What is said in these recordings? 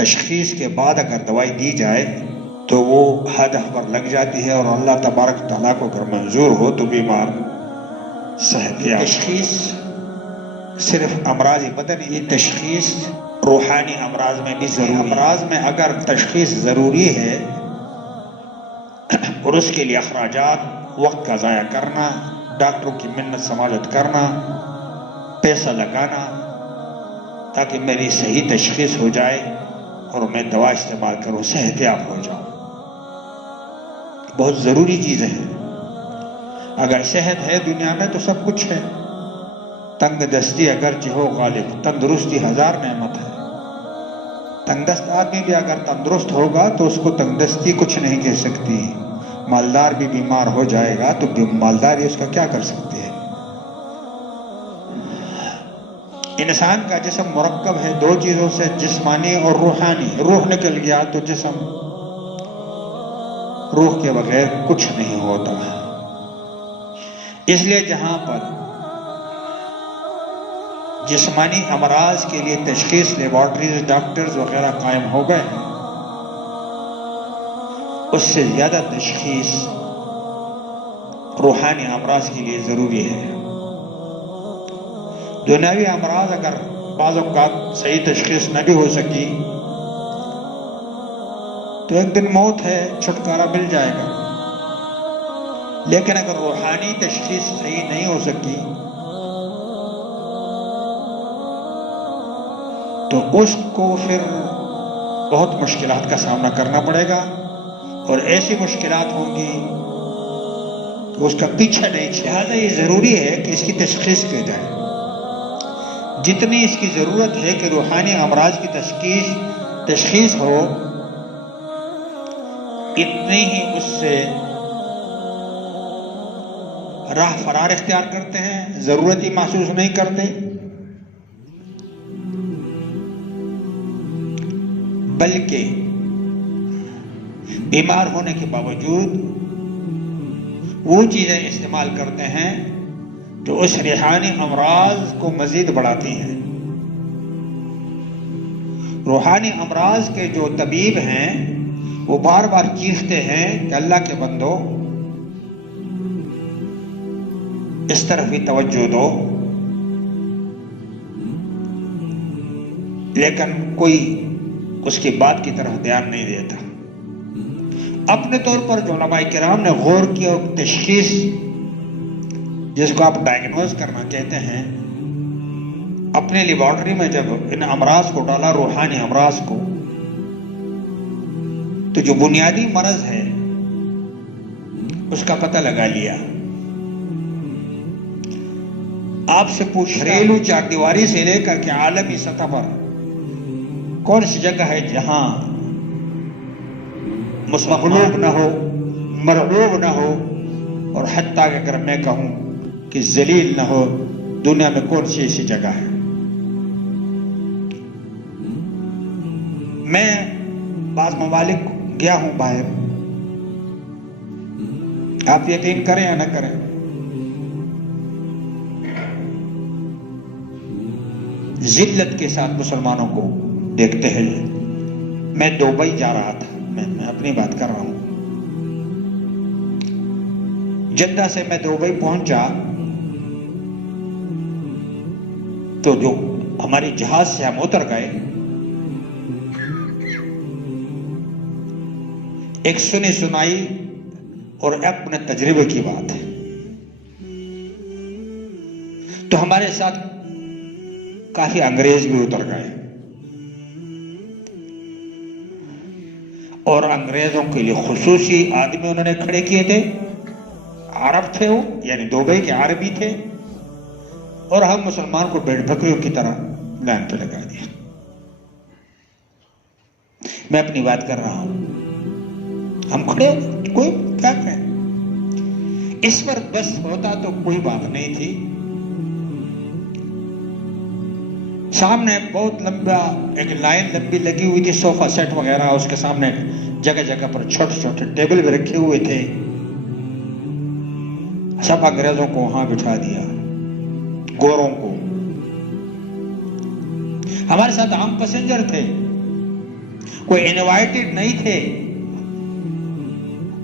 تشخیص کے بعد اگر دوائی دی جائے تو وہ ہدف پر لگ جاتی ہے، اور اللہ تبارک تعالیٰ کو اگر منظور ہو تو بیمار صحت یاب۔ تشخیص صرف امراض بدن، یہ تشخیص روحانی امراض میں بھی ضروری ہے۔ امراض میں اگر تشخیص ضروری ہے اور اس کے لیے اخراجات، وقت کا ضائع کرنا، ڈاکٹروں کی منت سماجت کرنا، پیسہ لگانا تاکہ میری صحیح تشخیص ہو جائے اور میں دوا استعمال کروں، صحت یاب ہو جاؤں، بہت ضروری چیز ہے۔ اگر صحت ہے دنیا میں تو سب کچھ ہے۔ تنگ دستی اگرچہ ہو غالب، تندرستی ہزار نعمت ہے۔ تنگ دست آدمی بھی اگر تندرست ہوگا تو اس کو تنگ دستی کچھ نہیں کہہ سکتی۔ مالدار بھی بیمار ہو جائے گا تو مالداری اس کا کیا کر سکتی ہے؟ انسان کا جسم مرکب ہے دو چیزوں سے، جسمانی اور روحانی۔ روح نکل گیا تو جسم، روح کے بغیر کچھ نہیں ہوتا۔ اس لیے جہاں پر جسمانی امراض کے لیے تشخیص لیبارٹریز، ڈاکٹرز وغیرہ قائم ہو گئے ہیں، اس سے زیادہ تشخیص روحانی امراض کے لیے ضروری ہے۔ دنیاوی امراض اگر بعض اوقات صحیح تشخیص نہ بھی ہو سکی تو ایک دن موت ہے، چھٹکارا مل جائے گا۔ لیکن اگر روحانی تشخیص صحیح نہیں ہو سکی تو اس کو پھر بہت مشکلات کا سامنا کرنا پڑے گا، اور ایسی مشکلات ہوں گی کہ اس کا پیچھا نہیں چھوڑے۔ لہٰذا یہ ضروری ہے کہ اس کی تشخیص کی جائے۔ جتنی اس کی ضرورت ہے کہ روحانی امراض کی تشخیص ہو، اتنی ہی اس سے راہ فرار اختیار کرتے ہیں، ضرورت ہی محسوس نہیں کرتے، بلکہ بیمار ہونے کے باوجود وہ چیزیں استعمال کرتے ہیں جو اس روحانی امراض کو مزید بڑھاتی ہیں۔ روحانی امراض کے جو طبیب ہیں وہ بار بار چیختے ہیں کہ اللہ کے بندو اس طرف بھی توجہ دو، لیکن کوئی اس کی بات کی طرف دھیان نہیں دیتا۔ اپنے طور پر جو علماء کرام نے غور کیا، تشخیص جس کو آپ ڈائگنوز کرنا کہتے ہیں، اپنے لیبارٹری میں جب ان امراض کو ڈالا، روحانی امراض کو، تو جو بنیادی مرض ہے اس کا پتہ لگا لیا۔ آپ سے پوچھ گھریلو چار دیواری سے لے کر کے عالمی سطح پر کون سی جگہ ہے جہاں مغلوب نہ ہو، مرعوب نہ ہو، اور حتیٰ کہ اگر میں کہوں کہ ذلیل نہ ہو، دنیا میں کون سی ایسی جگہ ہے؟ میں بعض ممالک گیا ہوں باہر، آپ یقین کریں یا نہ کریں، ذلت کے ساتھ مسلمانوں کو دیکھتے ہیں۔ میں دبئی جا رہا تھا، میں اپنی بات کر رہا ہوں، جدہ سے میں دبئی پہنچا تو جو ہماری جہاز سے ہم اتر گئے، ایک سنی سنائی اور اپنے تجربے کی بات ہے، تو ہمارے ساتھ کافی انگریز بھی اتر گئے، اور انگریزوں کے لیے خصوصی آدمی انہوں نے کھڑے کیے تھے، عرب تھے وہ، یعنی دبئی کے عربی تھے، اور ہم مسلمان کو بھیڑ بکریوں کی طرح لائن پہ لگا دیا۔ میں اپنی بات کر رہا ہوں، ہم کھڑے ہو، کوئی کیا کریں؟ اس پر بس ہوتا تو کوئی بات نہیں تھی۔ سامنے بہت لمبا ایک لائن لمبی لگی ہوئی تھی، صوفہ سیٹ وغیرہ، اس کے سامنے جگہ جگہ پر چھوٹے چھوٹے ٹیبل بھی رکھے ہوئے تھے۔ سب انگریزوں کو وہاں بٹھا دیا، گوروں کو۔ ہمارے ساتھ عام پیسنجر تھے، کوئی انوائٹڈ نہیں تھے،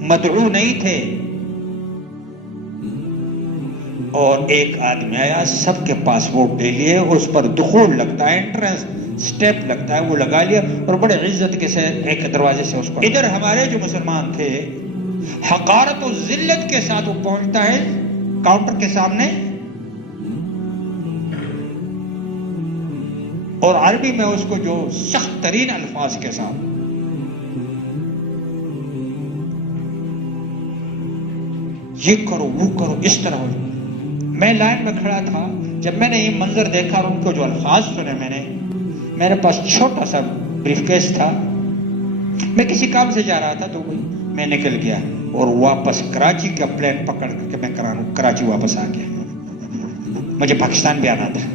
مدعو نہیں تھے، اور ایک آدمی آیا، سب کے پاسپورٹ لے لیے، اس پر دخول لگتا ہے، انٹرنس سٹیپ لگتا ہے، وہ لگا لیا، اور بڑے عزت کے ساتھ ایک دروازے سے اس کو. ادھر ہمارے جو مسلمان تھے حقارت و ذلت کے ساتھ وہ پہنچتا ہے کاؤنٹر کے سامنے، اور عربی میں اس کو جو سخت ترین الفاظ کے ساتھ یہ کرو وہ کرو اس طرح ہو. میں لائن میں کھڑا تھا، جب میں نے یہ منظر دیکھا اور ان کو جو الفاظ سنے، میرے پاس چھوٹا سا بریف کیس تھا، میں کسی کام سے جا رہا تھا تو میں نکل گیا اور واپس کراچی کا پلین پکڑ کے میں کراچی واپس آ گیا. مجھے پاکستان بھی آنا تھا.